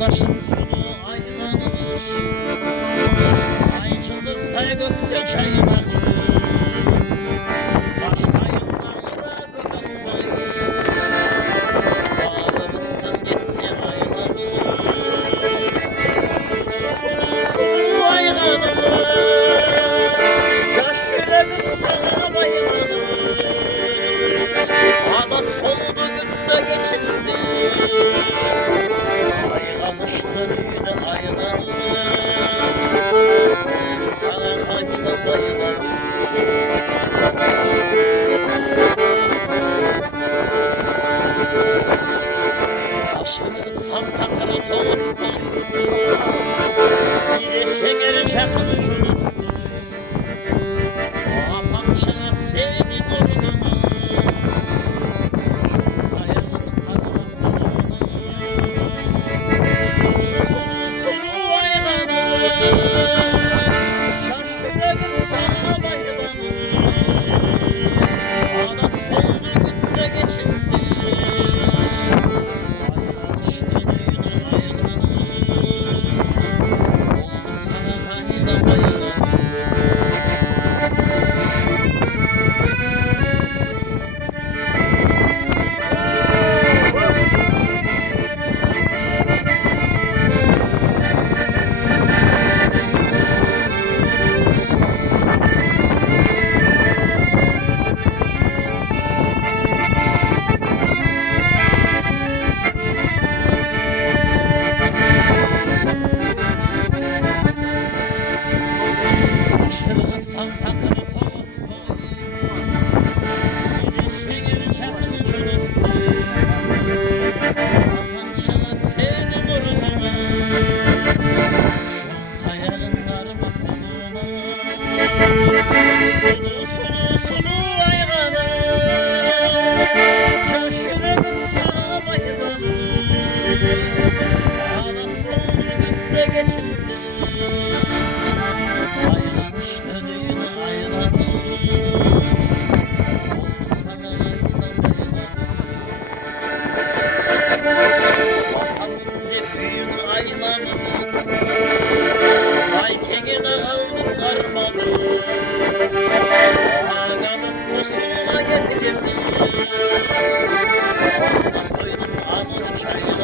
Başım sonu aydınlanır, ay yıldızda gökte çayır. Baştayım dağlara göğüm bağrımızdan gitti aylanır. Sulu aylanır, yaş yüreğim sana baylanır. Aman oldu günde geçildi, aylanıştır yine aylanır. Sana kalbine baylanır. Başını sam takılı tavut bir eşe geri çakılı çocuk. Apamışını senin ormanı, şu ayağını karına solu aylanır. Şaş yüreğim sana baylanır. Adam oldu günde geçildi, aylanıştır yine aylanır. Oldum sana kayda baylanır. Taşırsan takılı tavuk bir eşe geri çakılı çocuk. Apamışını senin ormanı, şu ayağınlarımı koluna. Sulu aylanır, yaş yüreğim sana baylanır. Adam oldu günde geçildi, aylanıştır yine aylanır. Oldum sana kayda baylanır. Masamın defini aylanır, Ayken'e aldım karmalı. Ağamın kusuna geldi, koydum amur çayı.